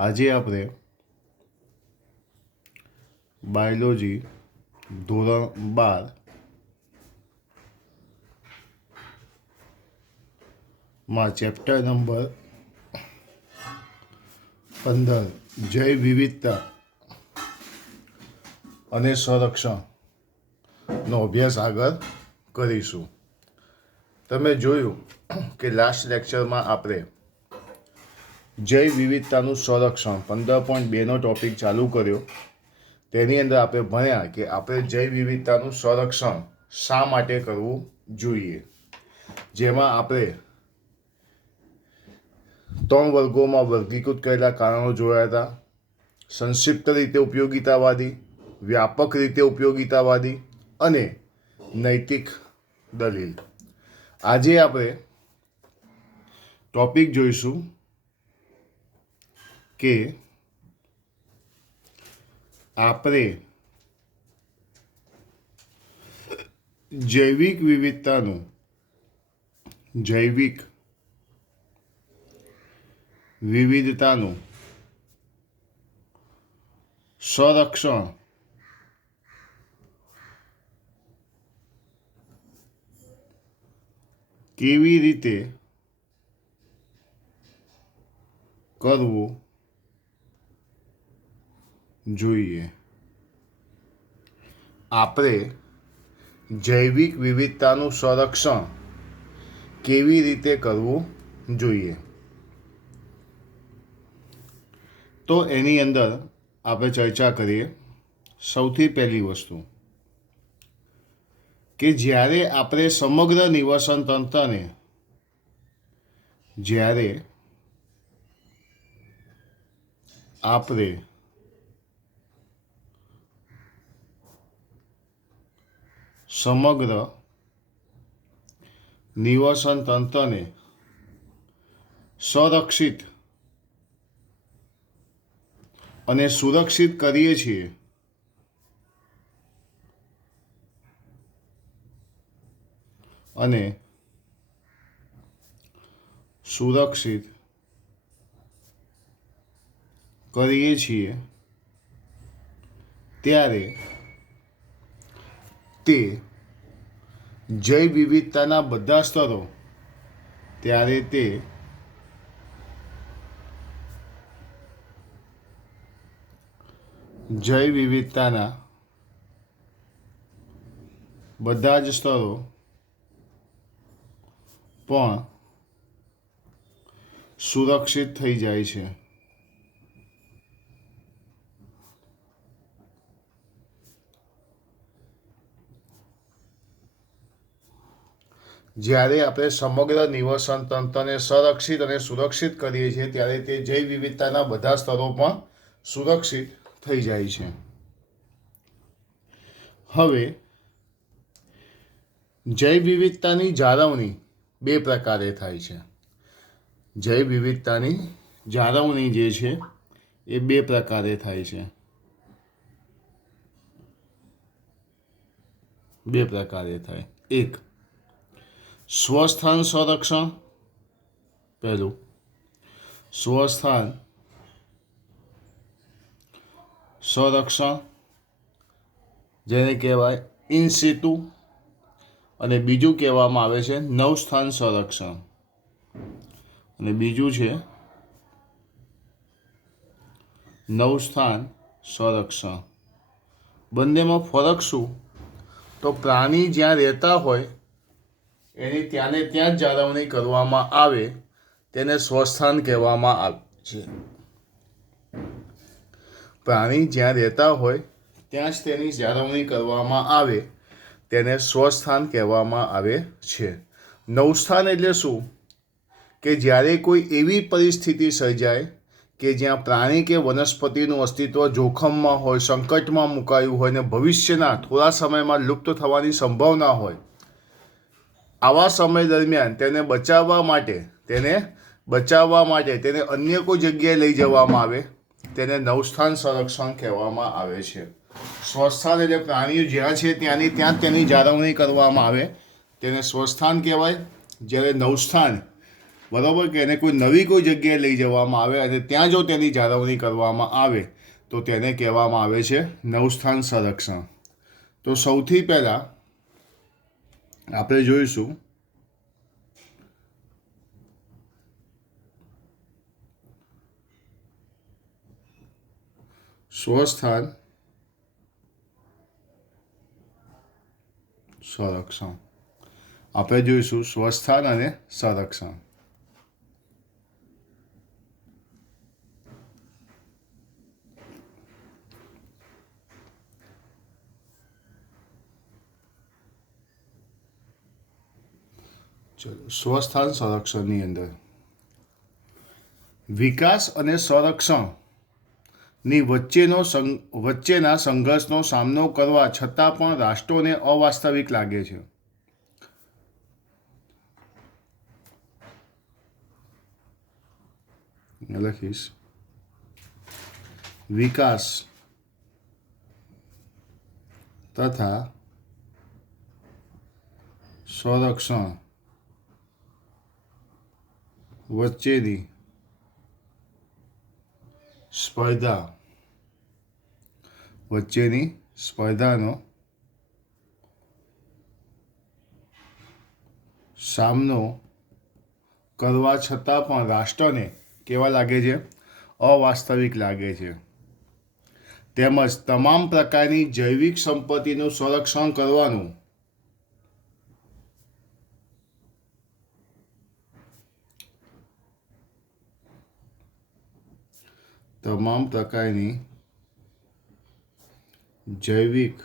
આજે આપણે બાયોલોજી ધોરણ 12 માં ચેપ્ટર નંબર 15 જૈવ વિવિધતા અને સંરક્ષણનો અભ્યાસ આગળ કરીશું. તમે જોયું કે લાસ્ટ લેક્ચરમાં આપણે જૈવ વિવિધતાનું સંરક્ષણ 15.2નો ટોપિક ચાલુ કર્યો. તેની અંદર આપણે ભણ્યા કે આપણે જૈવ વિવિધતાનું સંરક્ષણ શા માટે કરવું જોઈએ, જેમાં આપણે 3 વર્ગોમાં વર્ગીકૃત કરેલા કારણો જોયા હતા: સંક્ષિપ્ત રીતે ઉપયોગિતાવાદી, વ્યાપક રીતે ઉપયોગિતાવાદી અને નૈતિક દલીલ. આજે આપણે ટોપિક જોઈશું કે આપણે જૈવિક વિવિધતાનું સંરક્ષણ કેવી રીતે કરવું જોઈએ. આપણે જૈવિક વિવિધતાનું સંરક્ષણ કેવી રીતે કરવું જોઈએ, તો એની અંદર આપણે ચર્ચા કરીએ. સૌથી પહેલી વસ્તુ કે જ્યારે આપણે સમગ્ર નિવસન તંત્રને સંરક્ષિત અને સુરક્ષિત કરીએ છીએ, ત્યારે તે જૈવ વિવિધતાના બધા સ્તરો પણ સુરક્ષિત થઈ જાય છે. જ્યારે આપણે સમગ્ર નિવસન તંત્રને સંરક્ષિત અને સુરક્ષિત કરીએ છીએ ત્યારે તે જૈવ વિવિધતાના બધા સ્તરો પણ સુરક્ષિત થઈ જાય છે. હવે જૈવ વિવિધતાની જાળવણી 2 પ્રકારે થાય છે. જૈવ વિવિધતાની જાળવણી જે છે એ 2 પ્રકારે થાય છે. એક, સ્વસ્થાન સંરક્ષણ. પહેલું, સ્વસ્થાન સંરક્ષણ, જેને કહેવાય ઇન સિતુ, અને બીજું કહેવામાં આવે છે નવસ્થાન સંરક્ષણ, અને બીજું છે નવસ્થાન સંરક્ષણ. બંનેમાં ફરક શું? તો પ્રાણી જ્યાં રહેતા હોય એની ત્યાંને ત્યાં જ જાળવણી કરવામાં આવે તેને સ્વસ્થાન કહેવામાં આવે છે. પ્રાણી જ્યાં રહેતા હોય ત્યાં જ તેની જાળવણી કરવામાં આવે તેને સ્વસ્થાન કહેવામાં આવે છે. નવસ્થાન એટલે શું? કે જ્યારે કોઈ એવી પરિસ્થિતિ સર્જાય કે જ્યાં પ્રાણી કે વનસ્પતિનું અસ્તિત્વ જોખમમાં હોય, સંકટમાં મુકાયું હોય ને ભવિષ્યના થોડા સમયમાં લુપ્ત થવાની સંભાવના હોય, આવા સમય દરમિયાન તેને બચાવવા માટે તેને અન્ય કોઈ જગ્યાએ લઈ જવામાં આવે તેને નવસ્થાન સંરક્ષણ કહેવામાં આવે છે. સ્વસ્થાન એટલે પ્રાણીઓ જ્યાં છે ત્યાંની ત્યાં તેની જાળવણી કરવામાં આવે તેને સ્વસ્થાન કહેવાય. જ્યારે નવસ્થાન બરાબર, કે એને કોઈ નવી કોઈ જગ્યાએ લઈ જવામાં આવે અને ત્યાં જો તેની જાળવણી કરવામાં આવે તો તેને કહેવામાં આવે છે નવસ્થાન સંરક્ષણ. તો સૌથી પહેલાં આપણે જોઈશું સ્વસ્થાન સંરક્ષણ. આપણે જોઈશું સ્વસ્થાન અને સંરક્ષણ. ચલો, સ્વસ્થાન સંરક્ષણની અંદર વિકાસ અને સંરક્ષણની વચ્ચેના સંઘર્ષનો સામનો કરવા છતાં પણ રાષ્ટ્રોને અવાસ્તવિક લાગે છે. લખીશ વિકાસ તથા સંરક્ષણ વચ્ચેની સ્પર્ધાનો સામનો કરવા છતાં પણ રાષ્ટ્રને કેવા લાગે છે? અવાસ્તવિક લાગે છે. તેમજ તમામ પ્રકારની જૈવિક સંપત્તિનું સંરક્ષણ કરવાનું તમામ પ્રકારની જૈવિક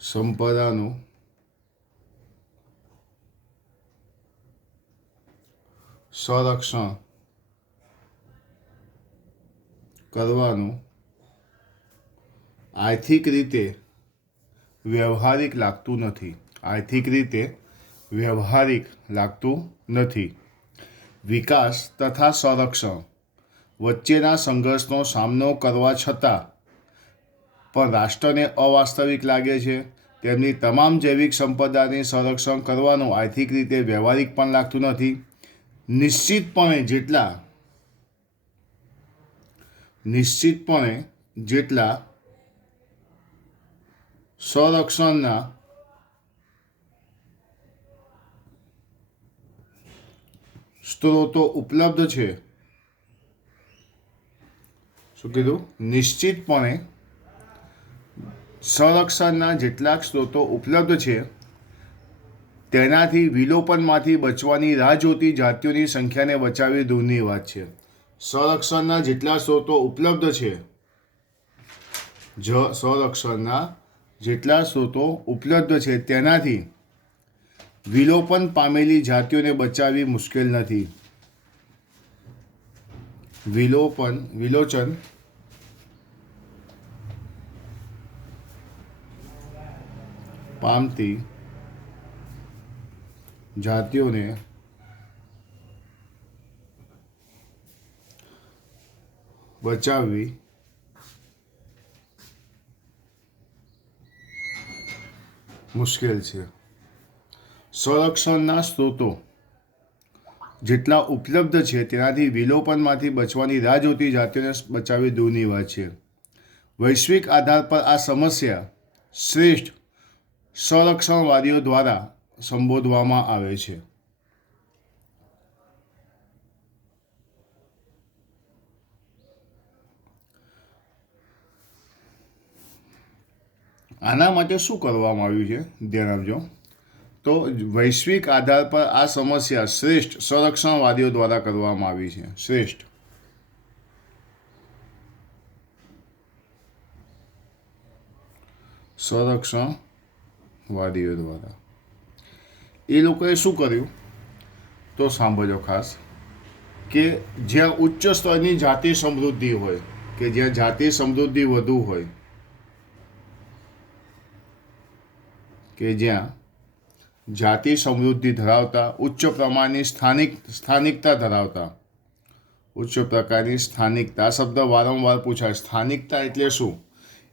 સંપદાનું સંરક્ષણ કરવાનું આર્થિક રીતે વ્યવહારિક લાગતું નથી. વિકાસ તથા સંરક્ષણ વચ્ચેના સંઘર્ષનો સામનો કરવા છતાં પણ રાષ્ટ્રને અવાસ્તવિક લાગે છે. તેમની તમામ જૈવિક સંપદાની સંરક્ષણ કરવાનું આર્થિક રીતે વ્યવહારિક પણ લાગતું નથી. નિશ્ચિતપણે જેટલા સંરક્ષણના સ્ત્રોતો ઉપલબ્ધ છે, શું કીધું? નિશ્ચિતપણે સંરક્ષણના જેટલા સ્ત્રોતો ઉપલબ્ધ છે તેનાથી વિલોપનમાંથી બચવાની રાહ જોતી જાતિઓની સંખ્યાને બચાવવી દૂરની વાત છે. સંરક્ષણના જેટલા સ્ત્રોતો ઉપલબ્ધ છે તેનાથી વિલોપન પામેલી જાતિઓને બચાવવી મુશ્કેલ નથી. વિલોચન પામતી જાતિઓને બચાવવી મુશ્કેલ છે. સંરક્ષણના સ્ત્રોતો જેટલા ઉપલબ્ધ છે તેનાથી વિલોપનમાંથી બચવાની રાહ જોતી જાતિઓને બચાવવી દૂરની વાત છે. વૈશ્વિક આધાર પર આ સમસ્યા શ્રેષ્ઠ સંરક્ષણવાદીઓ દ્વારા સંબોધવામાં આવે છે. આના માટે શું કરવામાં આવ્યું છે ધ્યાન આપજો. તો વૈશ્વિક આધાર પર આ સમસ્યા શ્રેષ્ઠ સંરક્ષણવાદીઓ દ્વારા કરવામાં આવી છે. શ્રેષ્ઠ સંરક્ષણવાદીઓ દ્વારા. એ લોકોએ શું કર્યું? તો સાંભળજો ખાસ, કે જ્યાં ઉચ્ચ સ્તરની જાતિ સમૃદ્ધિ હોય, કે જ્યાં જાતિ સમૃદ્ધિ વધુ હોય, કે જ્યાં જાતિ સમૃદ્ધિ ધરાવતા ઉચ્ચ પ્રમાણની સ્થાનિકતા ધરાવતા ઉચ્ચ પ્રકારની સ્થાનિકતા. આ શબ્દ વારંવાર પૂછાય. સ્થાનિકતા એટલે શું?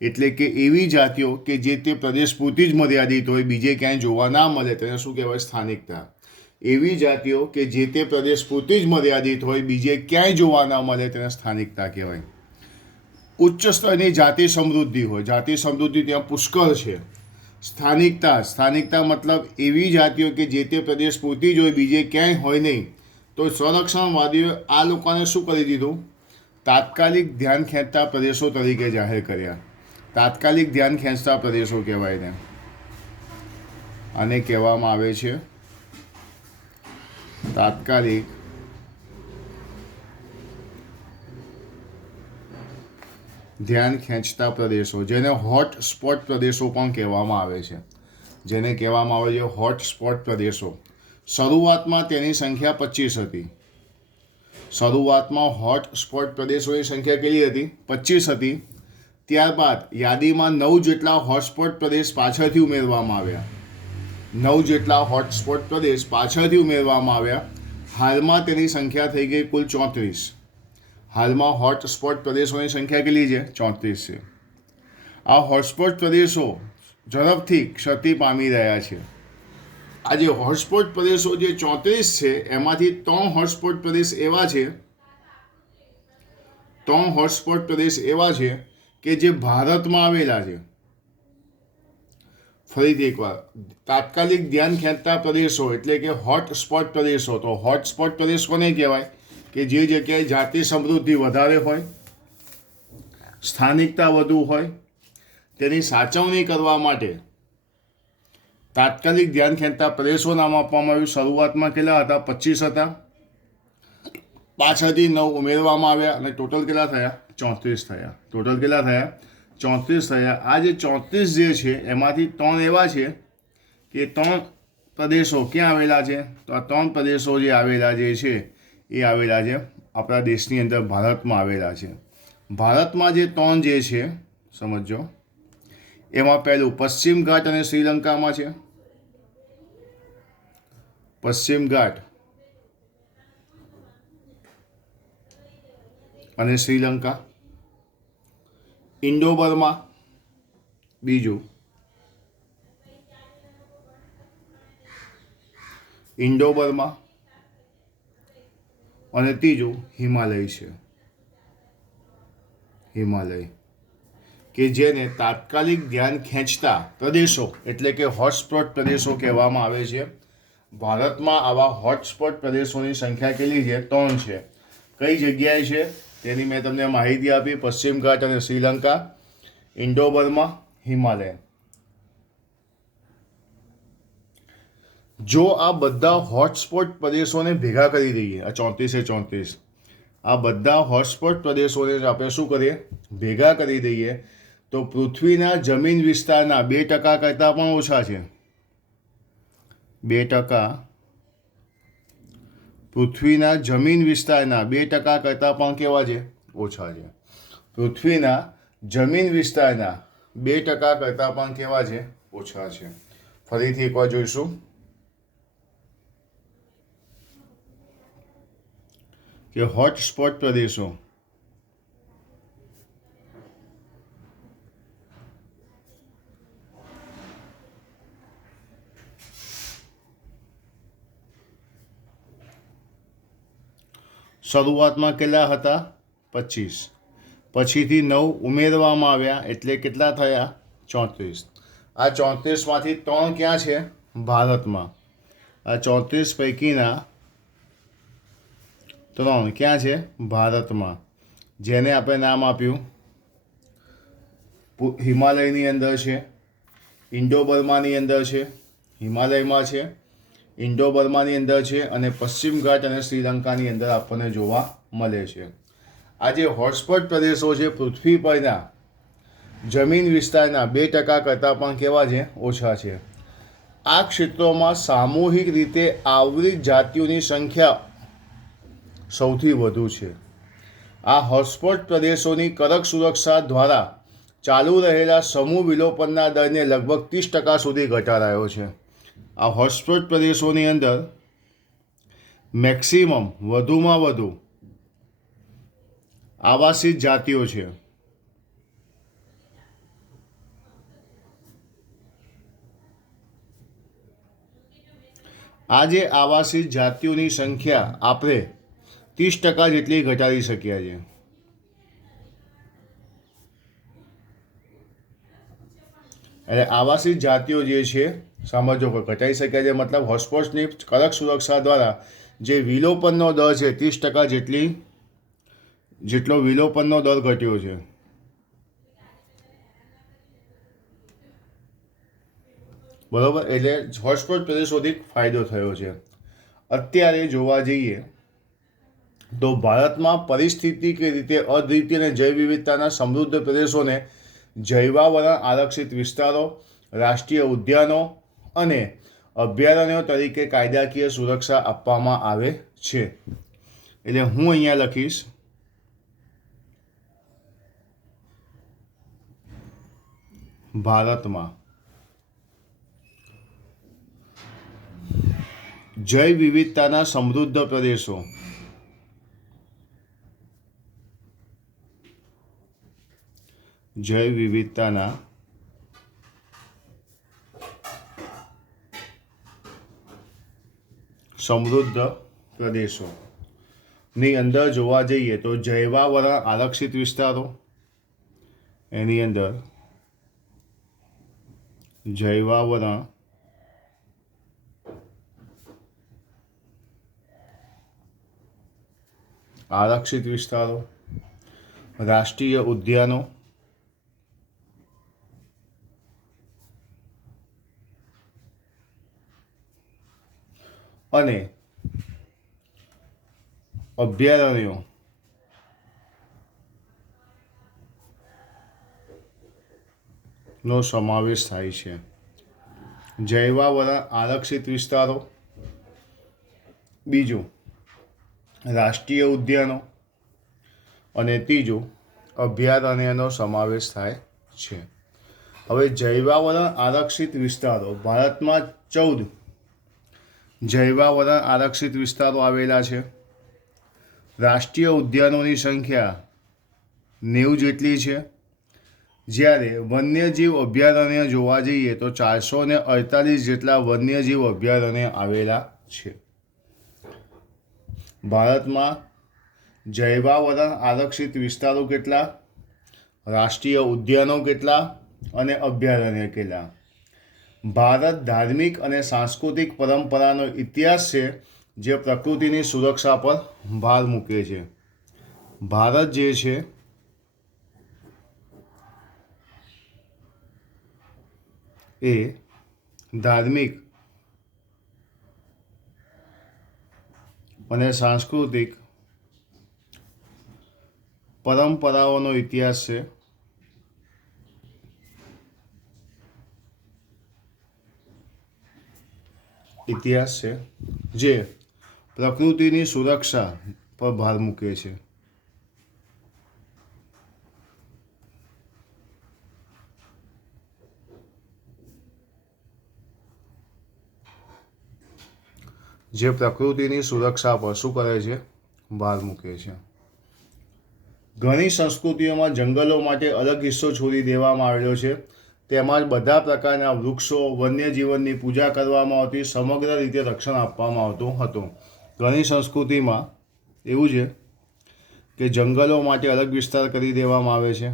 એટલે કે એવી જાતિઓ કે જે તે પ્રદેશ પૂરતી જ મર્યાદિત હોય, બીજે ક્યાંય જોવા ના મળે, તેને શું કહેવાય? સ્થાનિકતા. એવી જાતિઓ કે જે તે પ્રદેશ પૂરતી જ મર્યાદિત હોય, બીજે ક્યાંય જોવા ન મળે તેને સ્થાનિકતા કહેવાય. ઉચ્ચ સ્તરની જાતિ સમૃદ્ધિ હોય, જાતિ સમૃદ્ધિ ત્યાં પુષ્કળ છે. સ્થાનિકતા મતલબ એવી જાતિઓ કે જે તે પ્રદેશ પૂરતી જ હોય, બીજે ક્યાંય હોય નહીં. તો સંરક્ષણવાદીઓએ આ લોકોને શું કરી દીધું? તાત્કાલિક ધ્યાન ખેંચતા પ્રદેશો તરીકે જાહેર કર્યા. તાત્કાલિક ધ્યાન ખેંચતા પ્રદેશો કહેવાય ને. આને કહેવામાં આવે છે તાત્કાલિક ધ્યાન ખેંચતા પ્રદેશો, જેને હોટ સ્પોટ પ્રદેશો પણ કહેવામાં આવે છે. જેને કહેવામાં આવે છે હોટ સ્પોટ પ્રદેશો. શરૂઆતમાં તેની સંખ્યા 25 હતી. શરૂઆતમાં હોટ સ્પોટ પ્રદેશોની સંખ્યા કેટલી હતી? 25 હતી. ત્યારબાદ યાદીમાં 9 જેટલા હોટસ્પોટ પ્રદેશ પાછળથી ઉમેરવામાં આવ્યા. 9 જેટલા હોટસ્પોટ પ્રદેશ પાછળથી ઉમેરવામાં આવ્યા. હાલમાં તેની સંખ્યા થઈ ગઈ કુલ 34. હાલમાં હોટસ્પોટ પ્રદેશોની સંખ્યા કેટલી છે? 34 છે. આ હોટસ્પોટ પ્રદેશો ઝડપથી ક્ષતિ પામી રહ્યા છે. આ જે હોટસ્પોટ પ્રદેશો જે 34 છે, એમાંથી 3 હોટસ્પોટ પ્રદેશ એવા છે, 3 હોટસ્પોટ પ્રદેશ એવા છે કે જે ભારતમાં આવેલા છે. ફરીથી એકવાર, તાત્કાલિક ધ્યાન ખેંચતા પ્રદેશો એટલે કે હોટસ્પોટ પ્રદેશો. તો હોટસ્પોટ પ્રદેશ કોને કહેવાય? કે જે જગ્યાએ જાતિ સમૃદ્ધિ વધારે હોય, સ્થાનિકતા વધુ હોય, તેની સાચવણી કરવા માટે તાત્કાલિક ધ્યાન ખેંચતા પ્રદેશો નામ આપવામાં આવ્યું. શરૂઆતમાં કેટલા હતા? 25 હતા. પાછળથી 9 ઉમેરવામાં આવ્યા અને ટોટલ કેટલા થયા? 34 થયા. ટોટલ કેટલા થયા? 34 થયા. આ જે 34 જે છે એમાંથી 3 એવા છે કે 3 પ્રદેશો ક્યાં આવેલા છે? તો આ 3 પ્રદેશો જે આવેલા જે છે એ આવેલા છે આપણા દેશની અંદર, ભારતમાં આવેલા છે. ભારતમાં જે 3 જે છે સમજો, એમાં પહેલું પશ્ચિમ ઘાટ અને શ્રીલંકામાં છે. પશ્ચિમ ઘાટ અને શ્રીલંકા. ઇન્ડો બર્મા બીજું, ઇન્ડો બર્મા અને ત્રીજું હિમાલય છે. હિમાલય કે જેને તાત્કાલિક ધ્યાન ખેંચતા પ્રદેશો એટલે કે હોટસ્પોટ પ્રદેશો કહેવામાં આવે છે. ભારતમાં આવા હોટસ્પોટ પ્રદેશોની સંખ્યા કેટલી છે? 3 છે. કઈ જગ્યાએ છે તેની મેં તમને માહિતી આપી. પશ્ચિમ ઘાટ અને શ્રીલંકા, ઇન્ડો બર્મા, હિમાલય. જો આ બધા હોટસ્પોટ પ્રદેશોને ભેગા કરી દઈએ, આ 34 આ બધા હોટસ્પોટ પ્રદેશોને આપણે શું કરીએ? ભેગા કરી દઈએ તો પૃથ્વીના જમીન વિસ્તારના 2% કરતાં પણ ઓછા છે. 2%. પૃથ્વીના જમીન વિસ્તારના 2% કરતાં પણ કેવા છે? ઓછા છે. પૃથ્વીના જમીન વિસ્તારના 2% કરતાં પણ કેવા છે? ઓછા છે. ફરીથી એકવાર જોઈશું કે હોટસ્પોટ પ્રદેશો શરૂઆતમાં કેટલા હતા? 25. પછીથી 9 ઉમેરવામાં આવ્યા એટલે કેટલા થયા? 34. આ 34માંથી 3 ક્યાં છે? ભારતમાં. આ 34 પૈકીના 3 ક્યાં છે? ભારતમાં. જેને આપણે નામ આપ્યું હિમાલયની અંદર છે, ઇન્ડો બર્માની અંદર છે, હિમાલયમાં છે, ઇન્ડો બર્માની અંદર છે અને પશ્ચિમ ઘાટ અને શ્રીલંકાની અંદર આપણને જોવા મળે છે. આ જે હોટસ્પોટ પ્રદેશો છે પૃથ્વી પરના જમીન વિસ્તારના 2% કરતાં પણ કેવા છે? ઓછા છે. આ ક્ષેત્રોમાં સામૂહિક રીતે આવરિત જાતિઓની સંખ્યા સૌથી વધુ છે. આ હોટસ્પોટ પ્રદેશોની કડક સુરક્ષા દ્વારા ચાલુ રહેલા સમૂહ વિલોપનના દરને લગભગ 30% સુધી ઘટાડાયો છે. આ હોટસ્પોટ પ્રદેશોની અંદર મેક્સિમમ વધુમાં વધુ આવાસિત જાતિઓ છે. આ જે આવાસિત જાતિઓની સંખ્યા આપણે 30% જેટલી ઘટાડી શક્યા છે. એટલે આવાસિત જાતિઓ જે છે સમજો કે ઘટાડી શક્યા છે, મતલબ હોટસ્પોટ્સની કડક સુરક્ષા દ્વારા જે વિલોપનનો દર છે 30% જેટલો વિલોપનનો દર ઘટ્યો છે. બરોબર, એટલે હોટસ્પોટ પ્રદેશોથી ફાયદો થયો છે. અત્યારે જોવા જઈએ તો ભારતમાં પરિસ્થિતિક રીતે અદ્વિતીય અને જૈવ વિવિધતાના સમૃદ્ધ પ્રદેશોને જૈવાવરણ આરક્ષિત વિસ્તારો, રાષ્ટ્રીય ઉદ્યાનો અને અભયારણ્યો તરીકે કાયદાકીય સુરક્ષા આપવામાં આવે છે. એટલે હું અહીંયા લખીશ ભારતમાં જૈવ વિવિધતાના સમૃદ્ધ પ્રદેશો જૈવ વિવિધતાના સમૃદ્ધ પ્રદેશોની અંદર જોવા જઈએ તો જૈવાવરણ આરક્ષિત વિસ્તારો, એની અંદર જૈવાવરણ આરક્ષિત વિસ્તારો, રાષ્ટ્રીય ઉદ્યાનો અને અભયારણ્યો નો સમાવેશ થાય છે. જૈવાવરણ આરક્ષિત વિસ્તારો, બીજું રાષ્ટ્રીય ઉદ્યાનો અને ત્રીજું અભયારણ્યનો સમાવેશ થાય છે. હવે જૈવાવરણ આરક્ષિત વિસ્તારો, ભારતમાં 14 જૈવાવરણ આરક્ષિત વિસ્તારો આવેલા છે. રાષ્ટ્રીય ઉદ્યાનોની સંખ્યા 90 જેટલી છે. જ્યારે વન્યજીવ અભયારણ્ય જોવા જઈએ તો 448 જેટલા વન્યજીવ અભયારણ્ય આવેલા છે. ભારતમાં જૈવાવરણ આરક્ષિત વિસ્તારો કેટલા, રાષ્ટ્રીય ઉદ્યાનો કેટલા અને અભયારણ્ય કેટલા? ભારત ધાર્મિક અને સાંસ્કૃતિક પરંપરાનો ઇતિહાસ છે જે પ્રકૃતિની સુરક્ષા પર ભાર મૂકે છે. ભારત જે છે એ ધાર્મિક અને સાંસ્કૃતિક પરંપરાઓનો ઇતિહાસ છે. જે પ્રકૃતિની સુરક્ષા પર ભાર મૂકે છે. જે પ્રકૃતિની સુરક્ષા પર શું કરે છે? ભાર મૂકે છે. ઘણી સંસ્કૃતિઓમાં જંગલો માટે અલગ હિસ્સો છોડી દેવામાં આવેલો છે. તેમાં બધા પ્રકારના વૃક્ષો, વન્યજીવનની પૂજા કરવામાં આવતી, સમગ્ર રીતે રક્ષણ આપવામાં આવતું હતું. ઘણી સંસ્કૃતિમાં એવું છે કે જંગલો માટે અલગ વિસ્તાર કરી દેવામાં આવે છે.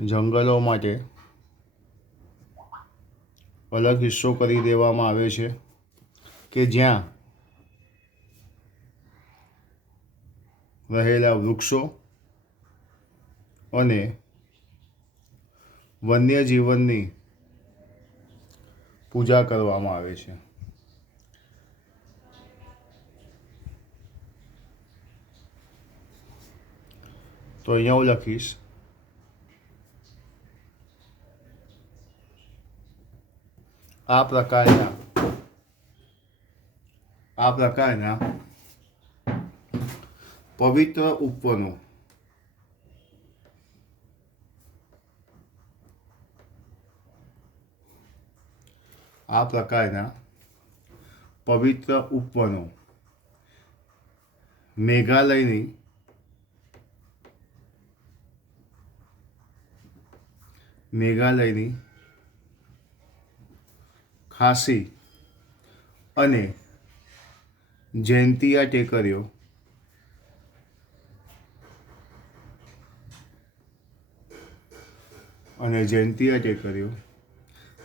જંગલો માટે અલગ હિસ્સો કરી દેવામાં આવે છે કે જ્યાં રહેલા વૃક્ષો અને વન્યજીવનની પૂજા કરવામાં આવે છે. તો અહીંયા હું લખીશ આ પ્રકારના પવિત્ર ઉપવનો મેઘાલયની ખાસી અને જયંતિયા ટેકરીઓ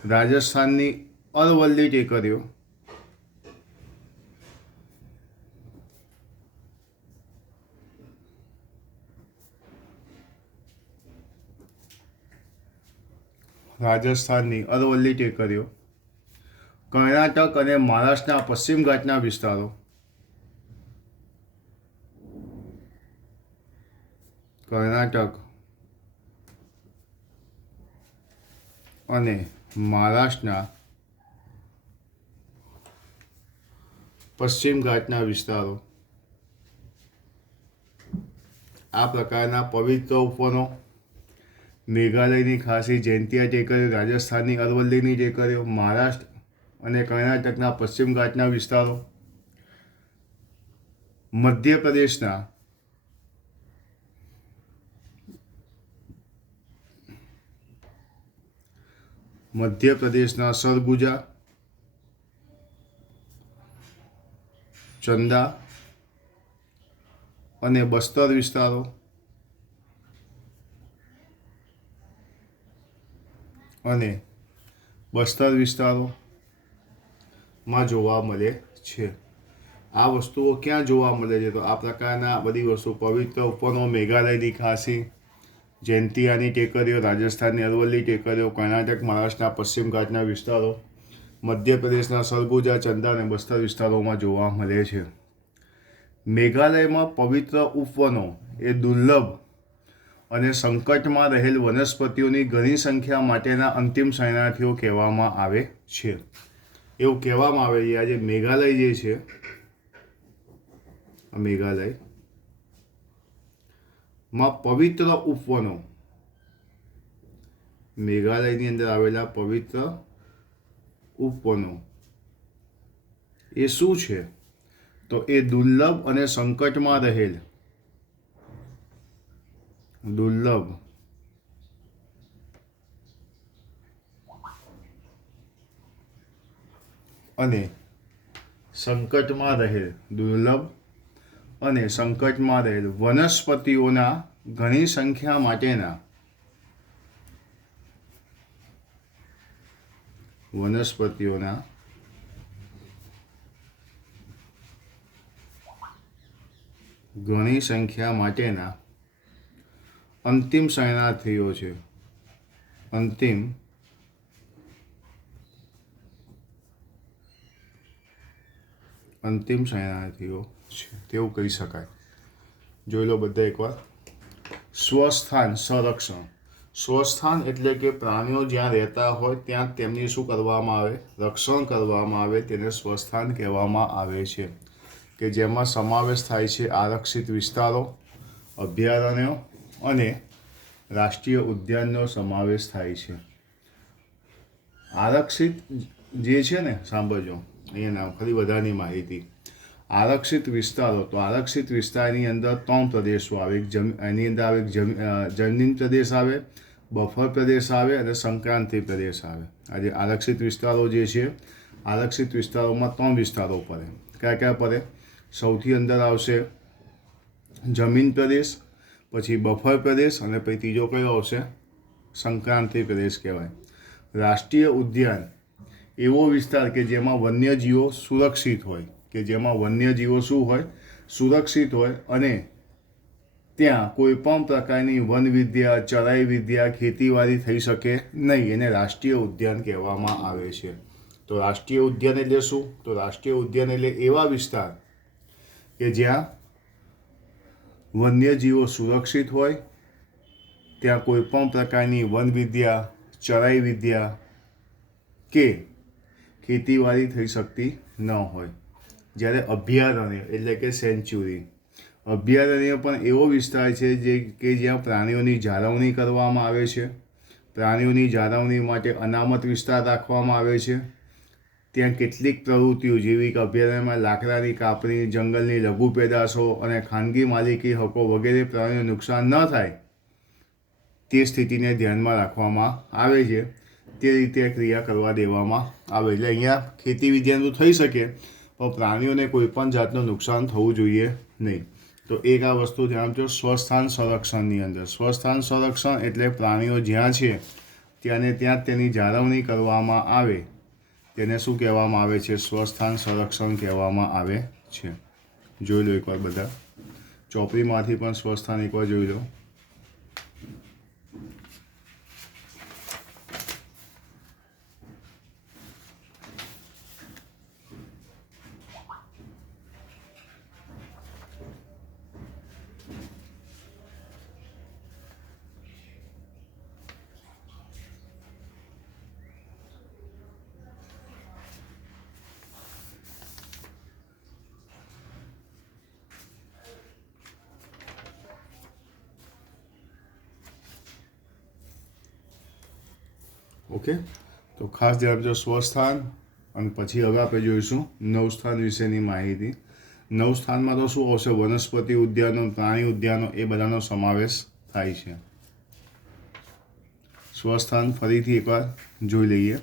રાજસ્થાનની અરવલ્લી ટેકરીઓ કર્ણાટક અને મહારાષ્ટ્રના પશ્ચિમ ઘાટના વિસ્તારો કર્ણાટક અને મહારાષ્ટ્રના પશ્ચિમ ઘાટના વિસ્તારો આ પ્રકારના પવિત્ર ઉપવનો મેઘાલયની ખાસી જયંતિયા ટેકરીઓ, રાજસ્થાનની અરવલ્લીની ટેકરીઓ, મહારાષ્ટ્ર અને કર્ણાટકના પશ્ચિમ ઘાટના વિસ્તારો, મધ્યપ્રદેશના સરગુજા, ચંદા અને બસ્તર વિસ્તારો માં જોવા મળે છે. આ વસ્તુઓ ક્યાં જોવા મળે છે? તો આ પ્રકારના બધી વસ્તુ પવિત્ર ઉપવનો, મેઘાલયની ખાસી, જયંતિયાની ટેકરીઓ, રાજસ્થાનની અરવલ્લી ટેકરીઓ, કર્ણાટક મહારાષ્ટ્રના પશ્ચિમ ઘાટના વિસ્તારો, મધ્યપ્રદેશના સરગુજા, ચંદા અને બસ્તર વિસ્તારોમાં જોવા મળે છે. મેઘાલયમાં પવિત્ર ઉપવનો એ દુર્લભ અને સંકટમાં રહેલ વનસ્પતિઓની ઘણી સંખ્યા માટેના અંતિમ શરણાર્થીઓ કહેવામાં આવે છે. એવું કહેવામાં આવે છે આજે મેઘાલય જે છે, મેઘાલયમાં પવિત્ર ઉપવનો, મેઘાલયની અંદર આવેલા પવિત્ર ઉપવનો એ શું છે? તો એ દુર્લભ અને સંકટમાં રહેલ દુર્લભ અને સંકટમાં રહેલ વનસ્પતિઓના ઘણી સંખ્યા માટેના અંતિમ શરણાર્થીઓ છે. તેવું કહી શકાય. જોઈ લો બધા એકવાર. સ્વસ્થાન સંરક્ષણ. સ્વસ્થાન એટલે કે પ્રાણીઓ જ્યાં રહેતા હોય ત્યાં તેમની શું કરવામાં આવે? રક્ષણ કરવામાં આવે. તેને સ્વસ્થાન કહેવામાં આવે છે, કે જેમાં સમાવેશ થાય છે આરક્ષિત વિસ્તારો, અભયારણ્યો અને રાષ્ટ્રીય ઉદ્યાનનો સમાવેશ થાય છે. આરક્ષિત જે છે ને, સાંભળજો અહીંયા ખાલી વધારાની માહિતી. આરક્ષિત વિસ્તારો, તો આરક્ષિત વિસ્તારની અંદર 3 પ્રદેશો આવે. એની અંદર આવે જમીન પ્રદેશ આવે, બફર પ્રદેશ આવે અને સંક્રાંતિ પ્રદેશ આવે. આજે આરક્ષિત વિસ્તારો જે છે, આરક્ષિત વિસ્તારોમાં 3 વિસ્તારો પડે. કયા કયા પડે? સૌથી અંદર આવશે જમીન પ્રદેશ, પછી બફર પ્રદેશ અને પછી ત્રીજો કયો આવશે? સંક્રાંતિ પ્રદેશ કહેવાય. રાષ્ટ્રીય ઉદ્યાન એવો વિસ્તાર કે જેમાં વન્યજીવો સુરક્ષિત હોય, સુરક્ષિત હોય અને ત્યાં કોઈ પણ પ્રકારની વન વિદ્યા, ચરાઈ વિદ્યા, ખેતીવાડી થઈ શકે નહીં. એને રાષ્ટ્રીય ઉદ્યાન કહેવામાં આવે છે. તો રાષ્ટ્રીય ઉદ્યાન એટલે શું? તો રાષ્ટ્રીય ઉદ્યાન એટલે એવા વિસ્તાર કે જ્યાં વન્યજીવો સુરક્ષિત હોય, ત્યાં કોઈ પણ પ્રકારની વન વિદ્યા, ચરાઈ વિદ્યા કે ખેતીવાડી થઈ શકતી ન હોય. જ્યારે અભયારણ્ય એટલે કે સેન્ચ્યુરી, અભયારણ્ય પણ એવો વિસ્તાર છે કે જ્યાં પ્રાણીઓની જાળવણી કરવામાં આવે છે. પ્રાણીઓની જાળવણી માટે અનામત વિસ્તાર રાખવામાં આવે છે. ત્યાં કેટલીક પ્રવૃત્તિઓ જેવી કે અભયારણ્યમાં લાકડાની કાપણી, જંગલની લઘુ પેદાશો અને ખાનગી માલિકી હકો વગેરે પ્રાણીઓને નુકસાન ન થાય તે સ્થિતિને ધ્યાનમાં રાખવામાં આવે છે. તે રીતે ક્રિયા કરવા દેવામાં આવે. એટલે અહીંયા ખેતી વિજ્ઞાન તો થઈ શકે પણ પ્રાણીઓને કોઈ પણ જાતનું નુકસાન થવું જોઈએ નહીં. તો એક આ વસ્તુ ધ્યાન આપજો. સ્વસ્થાન સંરક્ષણની અંદર સ્વસ્થાન સંરક્ષણ એટલે પ્રાણીઓ જ્યાં છે ત્યાંને ત્યાં તેની જાળવણી કરવામાં આવે તેને શું કહેવામાં આવે છે? સ્વસ્થાન સંરક્ષણ કહેવામાં આવે છે. જોઈ લો એકવાર બધા, ચોપડીમાંથી પણ સ્વસ્થાન એકવાર જોઈ લો. ઓકે, તો ખાસ ધ્યાન આપજો સ્વસ્થાન. અને પછી હવે આપણે જોઈશું નવસ્થાન વિશેની માહિતી. નવસ્થાનમાં તો શું આવશે? વનસ્પતિ ઉદ્યાનો, પ્રાણી ઉદ્યાનો એ બધાનો સમાવેશ થાય છે. સ્વસ્થાન ફરીથી એકવાર જોઈ લઈએ.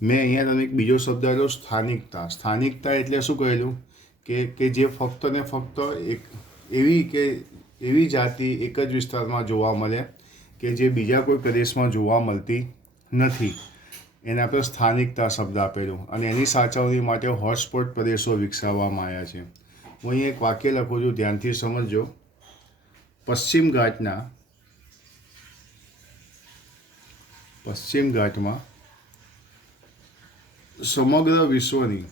મેં અહીંયા તમને એક બીજો શબ્દ આવ્યો, સ્થાનિકતા. સ્થાનિકતા એટલે શું કહેલું કે જે ફક્ત ને ફક્ત એવી જાતિ એક જ વિસ્તારમાં જોવા મળે કે જે બીજા કોઈ પ્રદેશમાં જોવા મળતી નથી, એના પર સ્થાનિકતા શબ્દ આપેલું. અને એની સાચવણી માટે હોટસ્પોટ પ્રદેશો વિકસાવવામાં આવ્યા છે. હું અહીં એક વાક્ય લખું છું, ધ્યાનથી સમજજો. પશ્ચિમ ઘાટમાં સમગ્ર વિશ્વની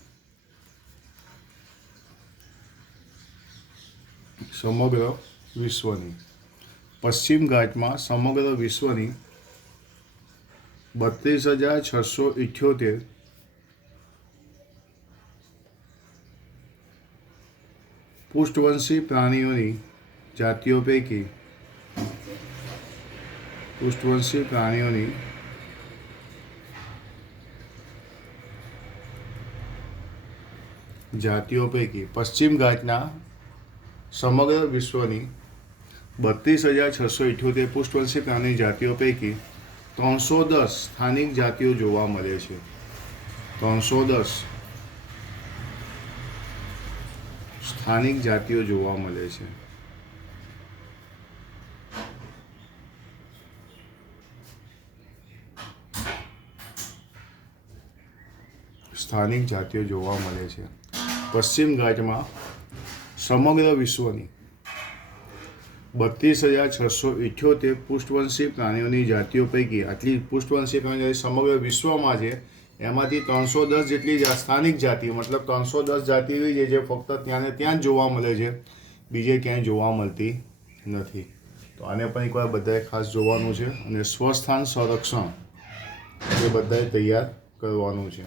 પશ્ચિમ ઘાટમાં સમગ્ર વિશ્વની 32,678 પૃષ્ઠવંશી પ્રાણીઓની જાતિઓ પૈકી પશ્ચિમ ઘાટના સમગ્ર વિશ્વની 32,678 પૃષ્ઠવંશી પ્રાણી જાતિઓ પૈકી 310 સ્થાનિક જાતિઓ જોવા મળે છે. 310 સ્થાનિક જાતિઓ જોવા મળે છે. પશ્ચિમ ઘાટમાં સમગ્ર વિશ્વની 32,678 પૃષ્ઠવંશી પ્રાણીઓની જાતિઓ પૈકી આટલી પૃષ્ઠવંશી પ્રાણીઓ સમગ્ર વિશ્વમાં છે, એમાંથી 310 જેટલી સ્થાનિક જાતિઓ, મતલબ 310 જાતિ એવી છે જે ફક્ત ત્યાં ને ત્યાં જ જોવા મળે છે, બીજે ક્યાંય જોવા મળતી નથી. તો આને પણ એકવાર બધાએ ખાસ જોવાનું છે. અને સ્વસ્થાન સંરક્ષણ એ બધાએ તૈયાર કરવાનું છે.